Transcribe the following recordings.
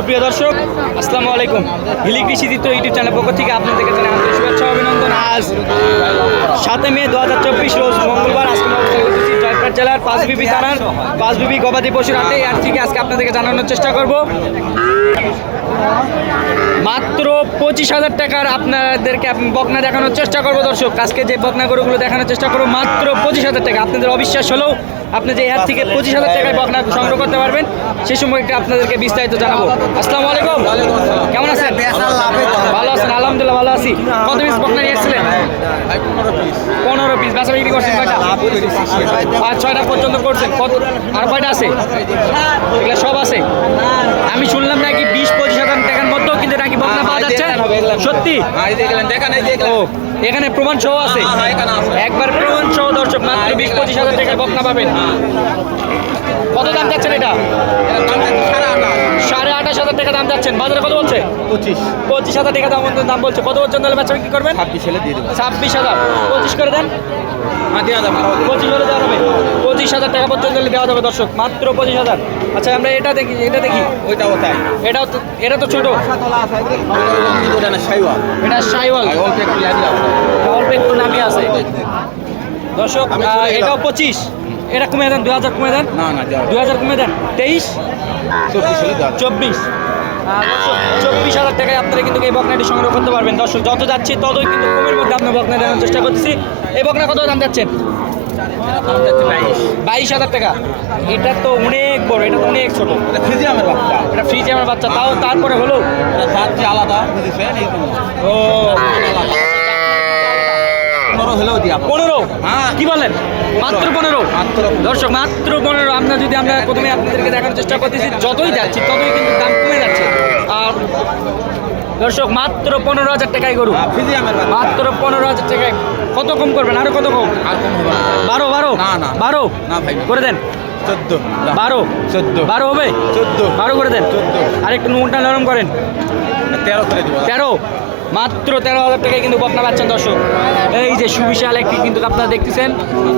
সুপ্রিয় দর্শক, আসসালামু আলাইকুম। হিলি কৃষি দিত ইউটিউব চ্যানেল পক্ষ থেকে আপনাদেরকে জানাই আন্তরিক শুভেচ্ছা অভিনন্দন। আজ সাতই মে দু হাজার চব্বিশ, রোজ মঙ্গলবার, আজকে আমরা অবস্থান করতেছি জয়পুরহাট জেলার পাঁচবিবি থানার পাঁচবিবি গবাদি পশুর হাটে আর থেকে আজকে আপনাদেরকে জানানোর চেষ্টা করব। মাত্র পঁচিশ হাজার টাকার আপনাদেরকে বকনা দেখানোর চেষ্টা করব দর্শক। আজকে যে বকনা গরুগুলো দেখানোর চেষ্টা করব মাত্র পঁচিশ হাজার টাকা। আপনাদের অবিশ্বাস হলেও আপনি যে এর থেকে পঁচিশ হাজার টাকায় বকনা সংগ্রহ করতে পারবেন সেই সময় একটু আপনাদেরকে বিস্তারিত জানাব। আসসালামু আলাইকুম। কেমন আছেন? ভালো আছেন আলহামদুলিল্লাহ ভালো আছি। কত পিস বকনা নিয়ে এসেছিলেন পনেরো পিস বিক্রি করছেন কয়টা? পাঁচ ছয়টা পর্যন্ত করছেন। কত? আর কয়টা আছে? এগুলো সব আছে? আমি শুনলাম নাকি বিশ পঁচিশ হাজার টাকার মধ্যেও কিন্তু নাকি বকনা পাওয়া যাচ্ছে। সত্যি? ও এখানে প্রমাণ সহ আছে। একবার প্রমাণ সহ দর্শক মাত্র বিশ পঁচিশ হাজার টাকার বকনা পাবেন। কত দাম যাচ্ছেন এটা? টাকা দাম যাচ্ছেন? বাজারে কত বলছে? পঁচিশ। পঁচিশ হাজার টাকা দাম দাম বলছে। কত পর্যন্ত হলে বাচ্চা কি করবেন? ছাব্বিশ হলে দিয়ে দেবো। ছাব্বিশ হাজার। পঁচিশ করে দেন। হ্যাঁ পঁচিশ হলে দেওয়া যাবে। পঁচিশ হাজার টাকা পর্যন্ত দেওয়া যাবে দর্শক। মাত্র পঁচিশ হাজার। আচ্ছা আমরা এটা দেখি এটা দেখি। ওইটাও তাই। এটাও তো এটা তো ছোট। এটা সাইওয়াল। অল্প একটু নামিয়ে আছে। দর্শক। এটাও পঁচিশ। এটা কমে দেন দু হাজার কমে দেন? না না দু হাজার কমে দেন। তেইশ? চব্বিশ চব্বিশ। চব্বিশ হাজার টাকায় আপনারা কিন্তু এই বকনাটি সংগ্রহ করতে পারবেন। দর্শক যত যাচ্ছি ততই কিন্তু কমের মধ্যে আপনি বকনা দেওয়ার চেষ্টা করতেছি। এই বকনা কত দাম যাচ্ছেন বাইশ হাজার টাকা। এটা তো অনেক বড় এটা তো অনেক ছোট। এটা ফ্রিজে আমার বাচ্চা। এটা ফ্রিজে আমার বাচ্চা তাও তারপরে হলো? আলাদা ও। পনেরো হলেও দিয়া পনেরো? হ্যাঁ। কি বলেন? মাত্র পনেরো। মাত্র দর্শক মাত্র পনেরো। আমরা যদি আমরা প্রথমে আপনাদেরকে দেখানোর চেষ্টা করতেছি যতই যাচ্ছি ততই কিন্তু দাম কমে যাচ্ছে। আর দর্শক মাত্র পনেরো হাজার টাকায় গরু। বাচ্চা মাত্র পনেরো হাজার টাকায়। কত কম করবেন? আরও কত কম। বারো বারো? না, না। বারো? না ভাই। করে দেন। চোদ্দ। বারো? চোদ্দ। বারো হবে? চোদ্দ। বারো করে দেন। চোদ্দ। আর একটু নুনটা নরম করেন। তেরো করে দিব। তেরো? মাত্র তেরো হাজার টাকায় কিন্তু বকনা পাচ্ছেন দর্শক। এই যে সুবিশাল একটি কিন্তু আপনারা দেখতেছেন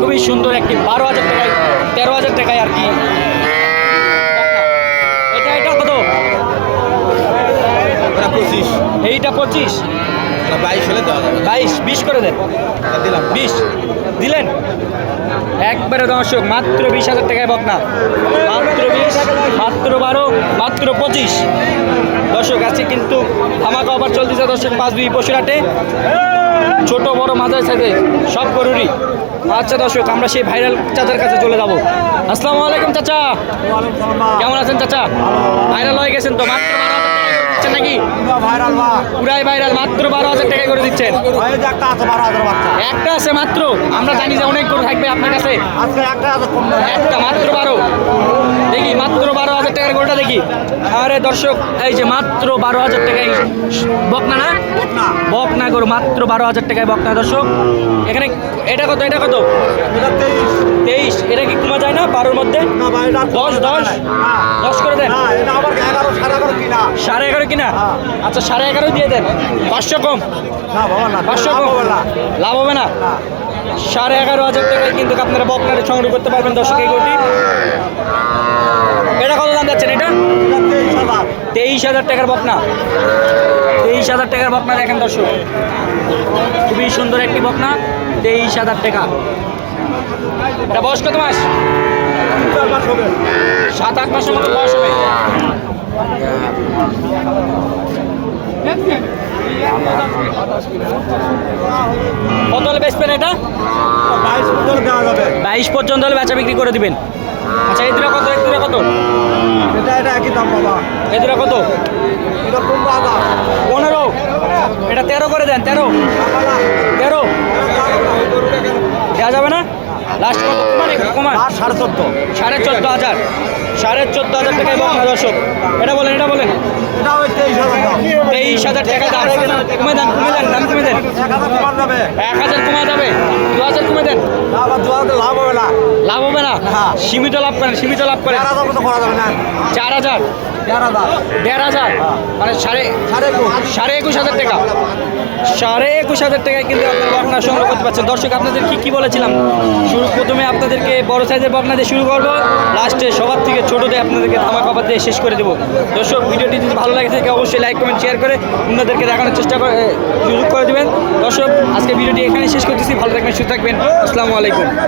খুবই সুন্দর একটি বারো হাজার টাকায় তেরো হাজার টাকায় আর কি এটা এটা কত? পঁচিশ। এইটা পঁচিশ? বাইশ হলে বাইশ বিশ করে দেন। দিলাম। বিশ। দিলেন? একবারে দর্শক মাত্র বিশ হাজার টাকায় বকনা। মাত্র বিশ মাত্র বারো মাত্র পঁচিশ। দর্শক আছে কিন্তু ধামাকা অফার চলতেছে দর্শক পাঁচ দুই পশুরাটে ছোট বড় মাঝারি সাইজে সব গরুরই। আচ্ছা দর্শক আমরা সেই ভাইরাল চাচার কাছে চলে যাব। আসসালামু আলাইকুম চাচা। কেমন আছেন চাচা? ভাইরাল হয়ে গেছেন তো মাত্র বারো হাজার টাকায় নাকি? ভাইরাল পুরাই ভাইরাল মাত্র বারো হাজার টাকায় করে দিচ্ছেন। একটা আছে মাত্র আমরা জানি যে অনেক গরু থাকবে আপনার কাছে। একটা মাত্র বারো। দেখি মাত্র বারো হাজার টাকার গরুটা দেখি আরে দর্শক এই যে মাত্র বারো হাজার টাকায় বকনা না? বকনা। গরু মাত্র বারো হাজার টাকায় বকনা দর্শক। এখানে এটা কত এটা কত? তেইশ। এটা কি কমা যায় না বারোর মধ্যে? দশ দশ দশ? করে দেন। সাড়ে এগারো কিনা। হ্যাঁ। আচ্ছা সাড়ে এগারো দিয়ে দেন। পাঁচশো কম। পাঁচশো লাভ কম হবে না। লাভ হবে না? না সাড়ে এগারো হাজার টাকায় কিন্তু আপনারা বকনারে সংগ্রহ করতে পারবেন দর্শক এই গরুটি এটা কত দাম যাচ্ছেন এটা এটা তেইশ হাজার তেইশ হাজার টাকার বকনা। তেইশ হাজার টাকার বকনা দেখেন দর্শক। খুবই সুন্দর একটি বকনা তেইশ হাজার টাকা। এটা বয়স কত মাস? সাত আট মাসের মতো বয়স হবে। কত হলে বেচবেন এটা? বাইশ পর্যন্ত বাইশ পর্যন্ত হলে বেচা বিক্রি করে দিবেন। আচ্ছা এই দুটা কত? এই দুটা কত? এটা এটা একই দাম বাবা। এই দুটা কত? এটা পনেরো হাজার। পনেরো? এটা তেরো করে দেন তেরো। তেরো? দেওয়া যাবে না? লাস্ট কত? কমান। কমান সাড়ে চোদ্দ। সাড়ে চোদ্দ হাজার। সাড়ে চোদ্দ হাজার টাকায় বকনা দর্শক? এটা বলেন এটা বলেন। তেইশ হাজার টাকা দাম। কমে দেন কমে দেন দাম কমে দেন। এক হাজার কমান যাবে। এক হাজার কমে যাবে। দু হাজার কমে দেন। লাভ হবে না। লাভ না হ্যাঁ। সীমিত লাভ করেন সীমিত লাভ করেন। চার হাজার? দেড় হাজার। মানে সাড়ে সাড়ে একুশ। হাজার টাকা। সাড়ে একুশ হাজার টাকায় কিন্তু আপনারা বকনা সংগ্রহ করতে পারছেন। দর্শক আপনাদের কি কি বলেছিলাম? শুরু প্রথমে আপনাদেরকে বড় সাইজের বকনা দিয়ে শুরু করব। লাস্টে সবার থেকে ছোটোতে আপনাদেরকে ধামা খাবার দিয়ে শেষ করে দেবো। দর্শক ভিডিওটি যদি ভালো লাগে থাকে অবশ্যই লাইক কমেন্ট শেয়ার করে আপনাদেরকে দেখানোর চেষ্টা করে সুযোগ করে দেবেন। দর্শক আজকে ভিডিওটি এখানে শেষ করতেছি। ভালো থাকবেন সুস্থ থাকবেন। আসসালামু আলাইকুম।